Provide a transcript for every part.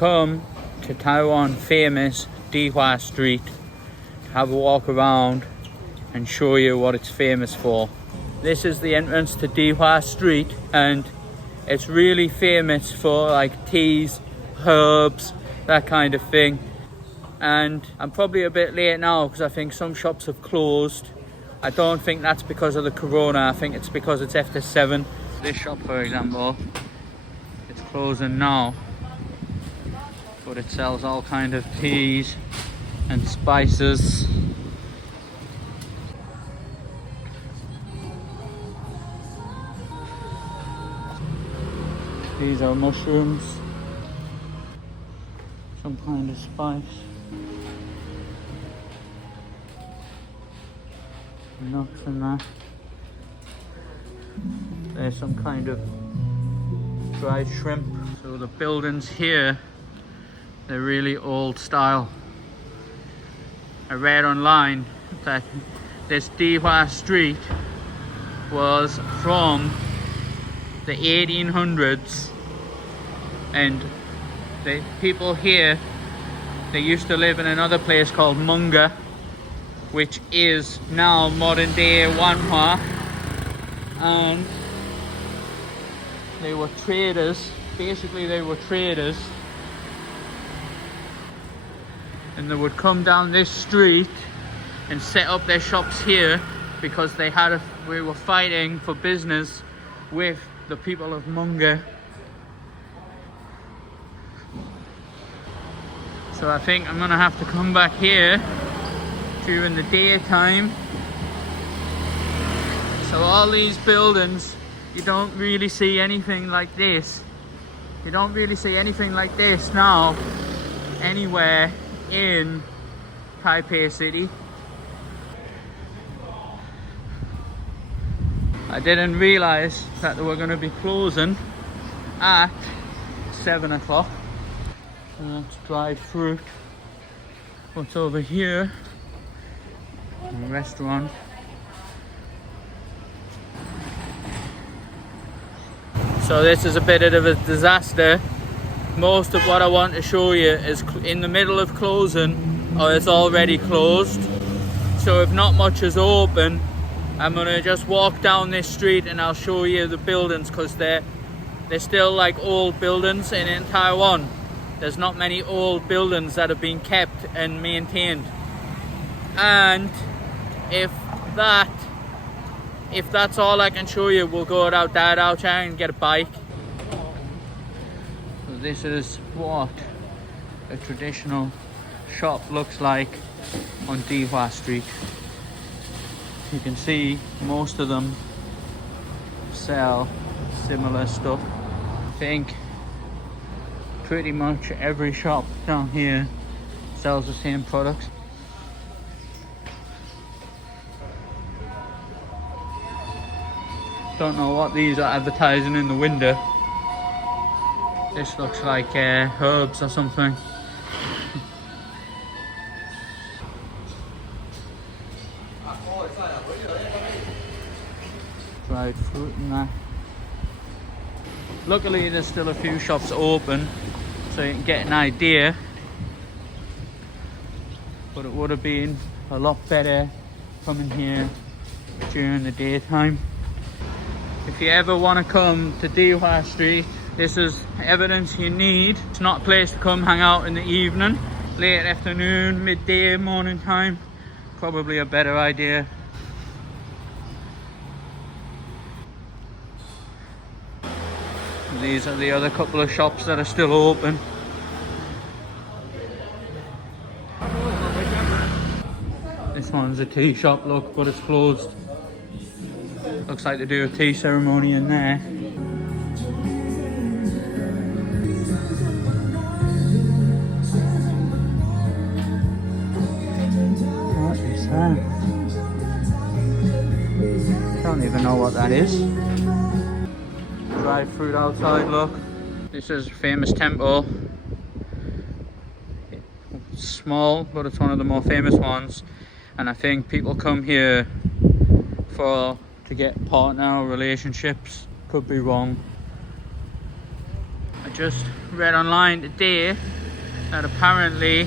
come to Taiwan famous Dihua Street, have a walk around and show you what it's famous for. This is the entrance to Dihua Street, and it's really famous for like teas, herbs, that kind of thing. And I'm probably a bit late now because I think some shops have closed. I don't think that's because of the corona, I think it's because it's after 7. This shop, for example, it's closing now, but it sells all kind of teas and spices. These are mushrooms, some kind of spice, nuts and that. There's some kind of dried shrimp. So the buildings here, they're really old style. I read online that this Dihua Street was from the 1800s, and the people here, they used to live in another place called Munga, which is now modern day Wanhua, and they were traders. Basically they were traders, and they would come down this street and set up their shops here because they were fighting for business with the people of Munga. So I think I'm gonna have to come back here during the daytime. So all these buildings, you don't really see anything like this. You don't really see anything like this now anywhere in Taipei city. I didn't realize that they were going to be closing at 7 o'clock. So that's dried fruit. What's over here? A restaurant. So this is a bit of a disaster. Most of what I want to show you is in the middle of closing, or it's already closed. So if not much is open, I'm gonna just walk down this street and I'll show you the buildings, because they're still like old buildings, and in Taiwan there's not many old buildings that have been kept and maintained. And if that's all I can show you, we'll go out Dadaocheng and get a bike. So this is what a traditional shop looks like on Dihua Street. You can see most of them sell similar stuff. I think pretty much every shop down here sells the same products. Don't know what these are advertising in the window. This looks like herbs or something. Dried fruit and that. Luckily there's still a few shops open, so you can get an idea. But it would have been a lot better coming here during the daytime. If you ever want to come to Dihua Street, this is evidence you need. It's not a place to come hang out in the evening. Late afternoon, midday, morning time, probably a better idea. These are the other couple of shops that are still open. This one's a tea shop, look, but it's closed. Looks like they do a tea ceremony in there. What is that? Don't even know what that is. Dried fruit outside, look. This is a famous temple. It's small, but it's one of the more famous ones. And I think people come here to get partner relationships. Could be wrong. I just read online today that apparently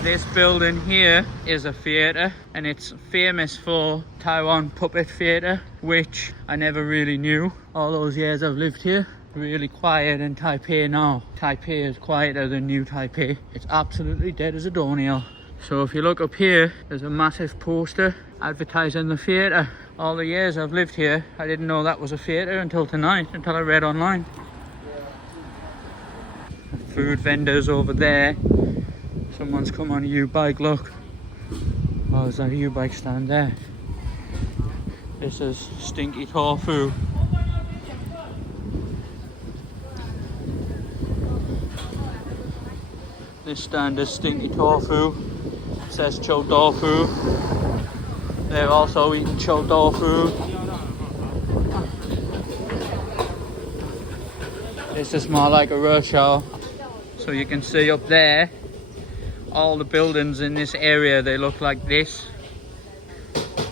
this building here is a theatre and it's famous for Taiwan puppet theatre, which I never really knew all those years I've lived here. Really quiet in Taipei now. Taipei is quieter than New Taipei. It's absolutely dead as a doornail. So if you look up here, there's a massive poster advertising the theatre. All the years I've lived here, I didn't know that was a theatre until tonight, until I read online. Food vendors over there. Someone's come on a U-bike, look. Oh, there's a U-bike stand there. This is stinky tofu. This stand is stinky tofu. It says chow tofu. They're also eating chow tofu. This is more like a roadshow. So you can see up there, all the buildings in this area, they look like this.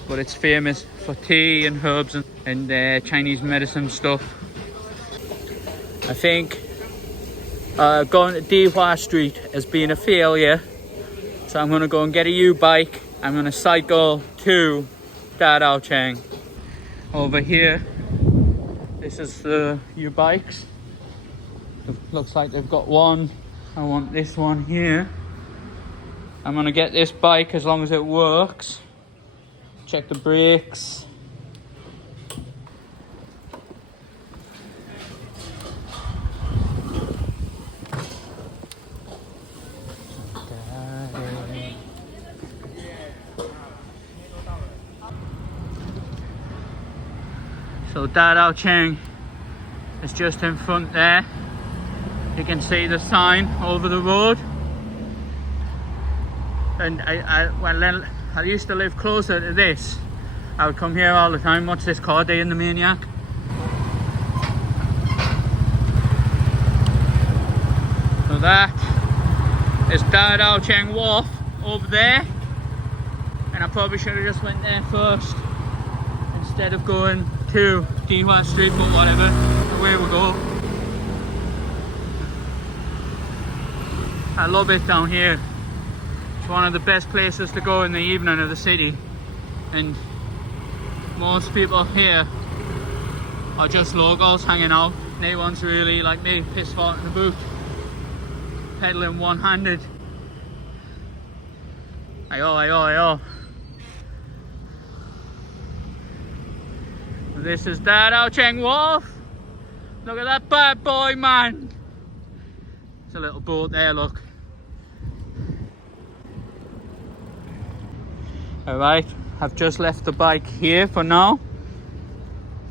But it's famous for tea and herbs and Chinese medicine stuff. I think going to Dihua Street has been a failure. So I'm going to go and get a U-bike. I'm going to cycle to Dadaocheng. Over here, this is the U-bikes. It looks like they've got one. I want this one here. I'm going to get this bike as long as it works. Check the brakes. So Dadaocheng is just in front there. You can see the sign over the road. And I used to live closer to this. I would come here all the time. What's this called? Day in the Maniac. So that is Dadaocheng Wharf over there. And I probably should have just went there first instead of going to Dihua Street, but whatever. Away we go. I love it down here. It's one of the best places to go in the evening of the city, and most people here are just locals hanging out. No one's really like me, piss fart in the boot, pedaling one-handed. Ayo, ayo, ayo. This is Dadaocheng Wharf. Look at that bad boy, man. There's a little boat there, look. Alright, I've just left the bike here for now.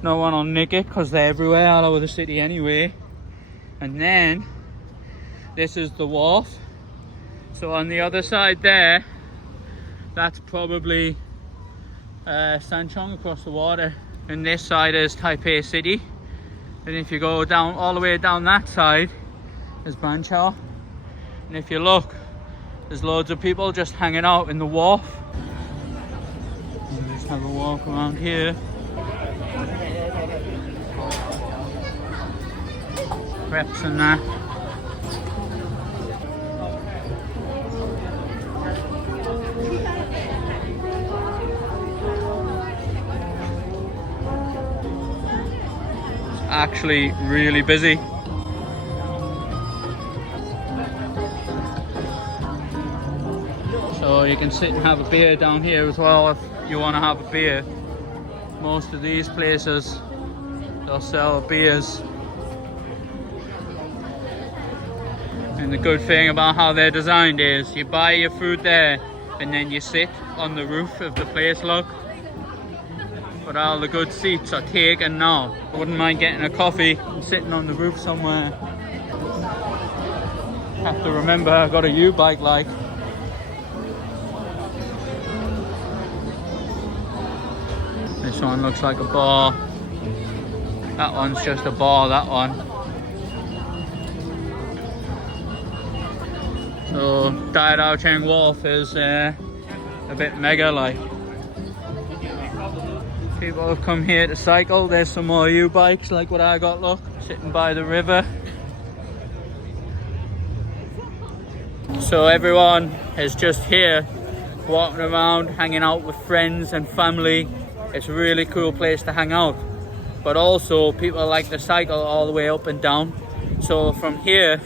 No one will nick it because they're everywhere all over the city anyway. And then this is the wharf. So on the other side there, that's probably Sanchong across the water. And this side is Taipei City. And if you go down all the way down that side, there's Banqiao. And if you look, there's loads of people just hanging out in the wharf. Just have a walk around here. Crepes and that. It's actually really busy. So you can sit and have a beer down here as well if you want to have a beer. Most of these places, they'll sell beers. And the good thing about how they're designed is you buy your food there and then you sit on the roof of the place, look. But all the good seats are taken now. I wouldn't mind getting a coffee and sitting on the roof somewhere. Have to remember I got a U-bike like. This one looks like a bar. That one's just a bar, that one. So Dadaocheng Wharf is a bit mega like. People have come here to cycle. There's some more U-bikes like what I got, look. Sitting by the river. So everyone is just here walking around, hanging out with friends and family. It's a really cool place to hang out. But also people like to cycle all the way up and down. So from here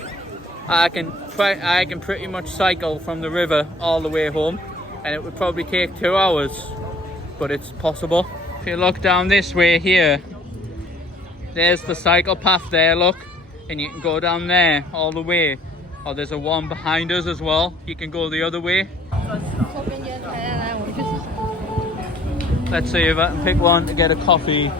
I can pretty much cycle from the river all the way home, and it would probably take 2 hours, but it's possible. If you look down this way here, there's the cycle path there, look, and you can go down there all the way, or there's a one behind us as well. You can go the other way. Let's see if I can pick one to get a coffee. You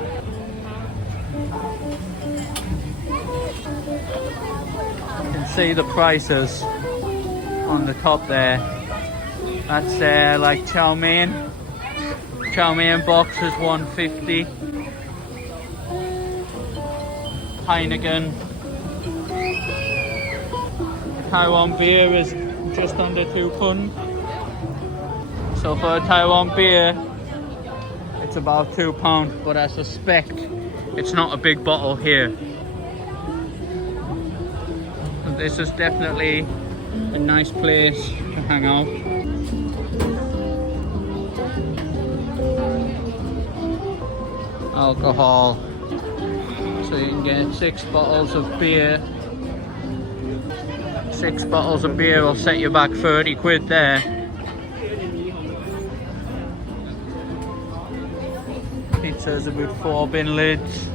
can see the prices on the top there. That's like chow mein. Chow mein box is $1.50. Heineken. Taiwan beer is just under £2. So for a Taiwan beer, it's about £2, but I suspect it's not a big bottle here. This is definitely a nice place to hang out. Alcohol. So you can get 6 bottles of beer. 6 bottles of beer will set you back 30 quid there. Pizzas about 4 bin lids.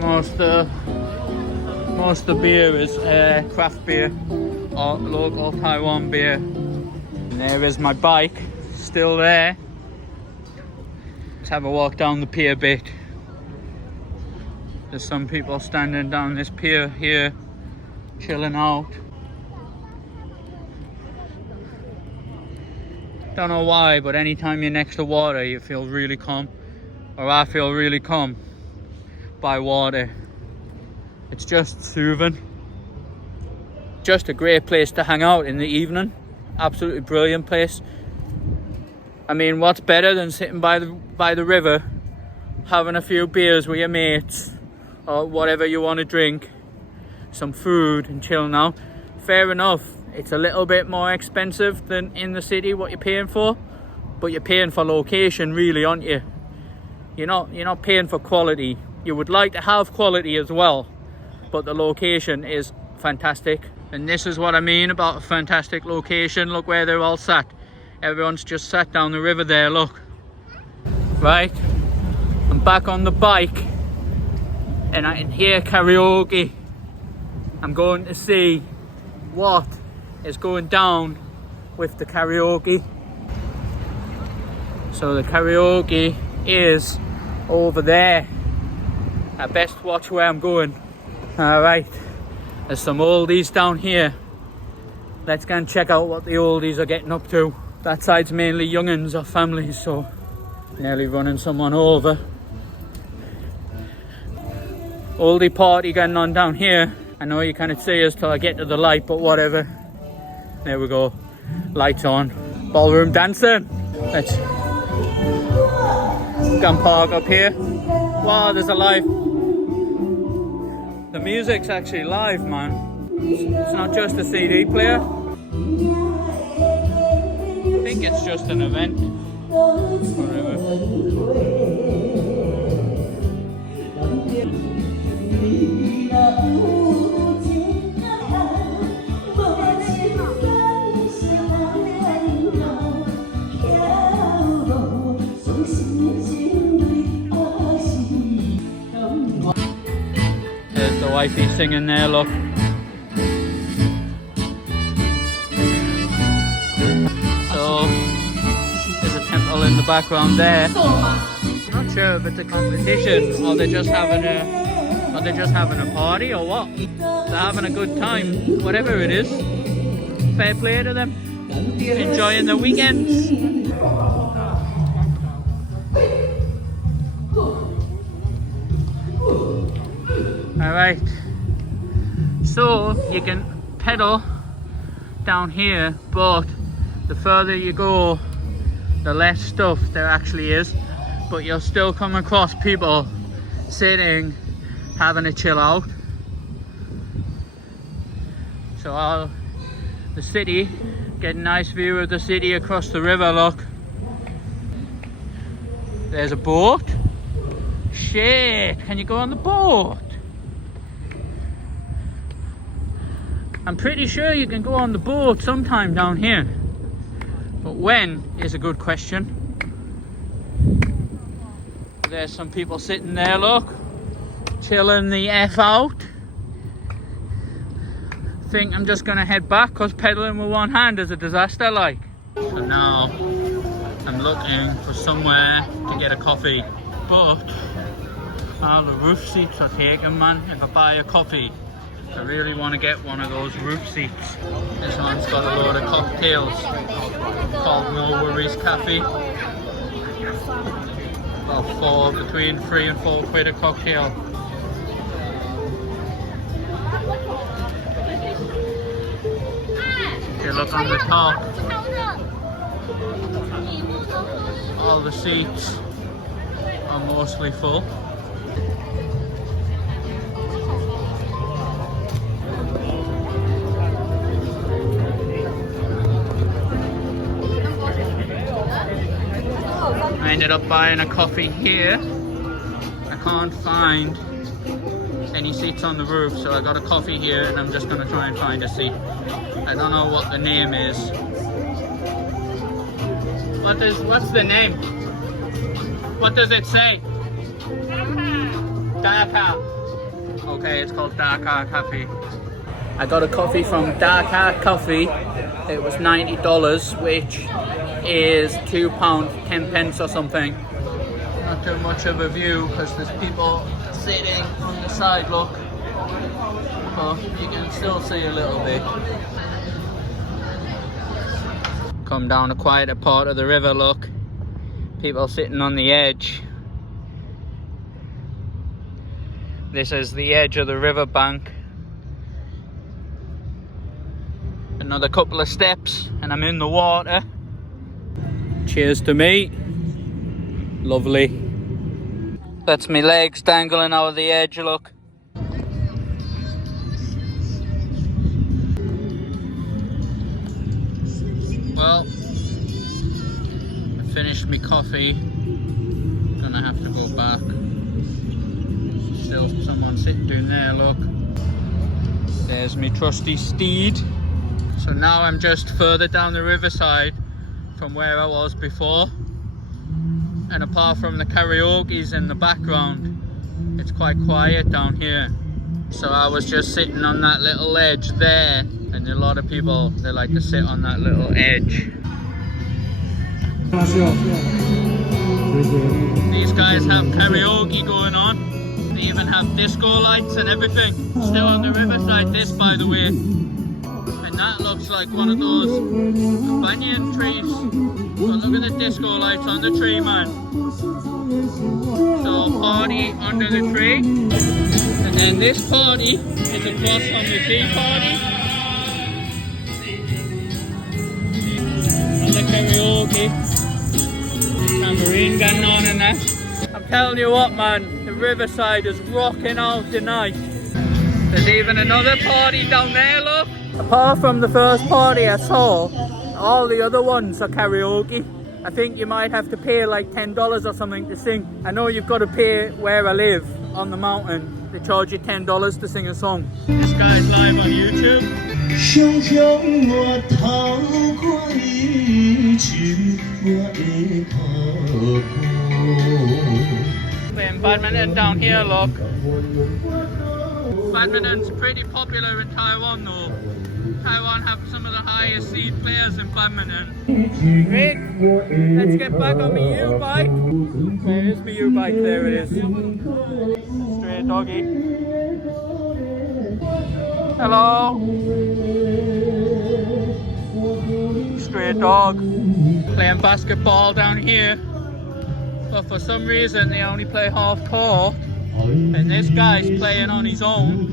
Most of the beer is craft beer or local Taiwan beer. And there is my bike, still there. Let's have a walk down the pier bit. There's some people standing down this pier here, chilling out. Don't know why, but anytime you're next to water, you feel really calm. Or I feel really calm by water. It's just soothing. Just a great place to hang out in the evening. Absolutely brilliant place. I mean, what's better than sitting by the river, having a few beers with your mates, or whatever you want to drink, some food and chilling out. Fair enough, it's a little bit more expensive than in the city what you're paying for, but you're paying for location really, aren't you? You're not paying for quality. You would like to have quality as well, but the location is fantastic. And this is what I mean about a fantastic location. Look where they're all sat. Everyone's just sat down the river there, look. Right, I'm back on the bike and I can hear karaoke. I'm going to see what is going down with the karaoke. So the karaoke is over there. I best watch where I'm going. Alright, there's some oldies down here. Let's go and check out what the oldies are getting up to. That side's mainly young'uns or families, so nearly running someone over. Oldie party going on down here. I know you can't see us till I get to the light, but whatever. There we go. Lights on. Ballroom dancing. Let's go and park up here. Wow, there's a live. The music's actually live, man. It's not just a CD player. I think it's just an event. Whatever. There's the wifey singing there, look. So there's a temple in the background there. Not sure if it's a competition or they're just having a party or what. They're having a good time, whatever it is. Fair play to them. Enjoying the weekends. Alright, so you can pedal down here, but the further you go, the less stuff there actually is, but you'll still come across people sitting, having a chill out. So all the city, get a nice view of the city across the river, look. There's a boat. Shit, can you go on the boat? I'm pretty sure you can go on the boat sometime down here. But when is a good question. There's some people sitting there, look. Chilling the F out. I think I'm just gonna head back because pedaling with one hand is a disaster, like. So now I'm looking for somewhere to get a coffee. But all the roof seats are taken, man. If I buy a coffee, I really want to get one of those roof seats. This one's got a load of cocktails called No Worries Cafe. About between 3 and 4 quid a cocktail. Okay, look on the top. All the seats are mostly full. I ended up buying a coffee here. I can't find any seats on the roof, so I got a coffee here and I'm just gonna try and find a seat. I don't know what the name is. What's the name? What does it say? Daka. Okay, it's called Daka Coffee. I got a coffee from Daka Coffee. It was $90, which is £2.10 or something. Not too much of a view because there's people sitting on the side, look. But you can still see a little bit. Come down a quieter part of the river, look. People sitting on the edge. This is the edge of the river bank. Another couple of steps and I'm in the water. Cheers to me. Lovely. That's my legs dangling out of the edge, look. Well, I finished my coffee. Gonna have to go back. Still someone sitting down there, look. There's my trusty steed. So now I'm just further down the riverside from where I was before, and apart from the karaoke's in the background, it's quite quiet down here. So I was just sitting on that little edge there, and a lot of people, they like to sit on that little edge. These guys have karaoke going on. They even have disco lights and everything. Still on the riverside, this by the way. And that looks like one of those banyan trees. But look at the disco lights on the tree, man. So party under the tree. And then this party is across from the tea party. And the karaoke. Tambourine going on and that. I'm telling you what, man, the riverside is rocking out tonight. There's even another party down there, look. Apart from the first party I saw, all the other ones are karaoke. I think you might have to pay like $10 or something to sing. I know you've got to pay where I live on the mountain. They charge you $10 to sing a song. This guy's live on YouTube. Playing badminton down here, look. Badminton's pretty popular in Taiwan though. Taiwan have some of the highest seed players in badminton. Great, let's get back on my U-bike. Where is my U-bike? There it is. Stray doggy. Hello. Stray dog. Playing basketball down here. But for some reason they only play half court. And this guy's playing on his own.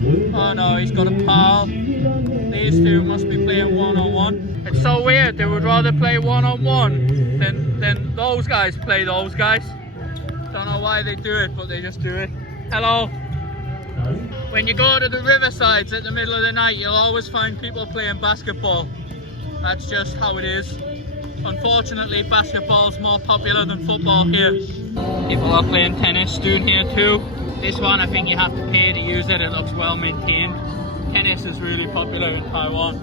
Ooh. Oh no, he's got a pal. These two must be playing one-on-one. It's so weird, they would rather play one-on-one than those guys play those guys. Don't know why they do it, but they just do it. Hello. When you go to the Riversides at the middle of the night, you'll always find people playing basketball. That's just how it is. Unfortunately, basketball's more popular than football here. People are playing tennis doing here too. This one, I think you have to pay to use it. It looks well maintained. Tennis is really popular in Taiwan.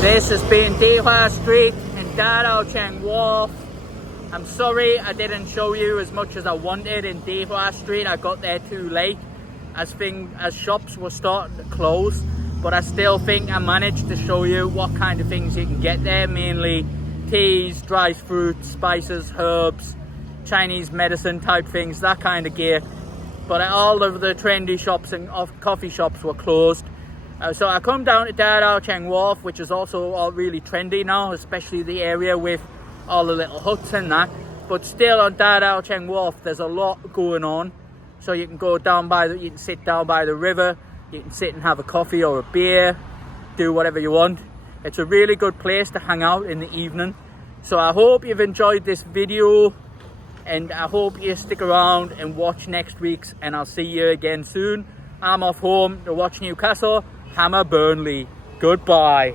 This has been Dihua Street and Dadaocheng Wharf. I'm sorry I didn't show you as much as I wanted in Dihua Street. I got there too late as shops were starting to close. But I still think I managed to show you what kind of things you can get there. Mainly teas, dried fruits, spices, herbs, Chinese medicine type things, that kind of gear. But all of the trendy shops and coffee shops were closed. So I come down to Dadaocheng Wharf, which is also all really trendy now, especially the area with all the little huts and that. But still on Dadaocheng Wharf, there's a lot going on. So you can go down you can sit down by the river, you can sit and have a coffee or a beer, do whatever you want. It's a really good place to hang out in the evening. So I hope you've enjoyed this video, and I hope you stick around and watch next week's, and I'll see you again soon. I'm off home to watch Newcastle Hammer Burnley. Goodbye.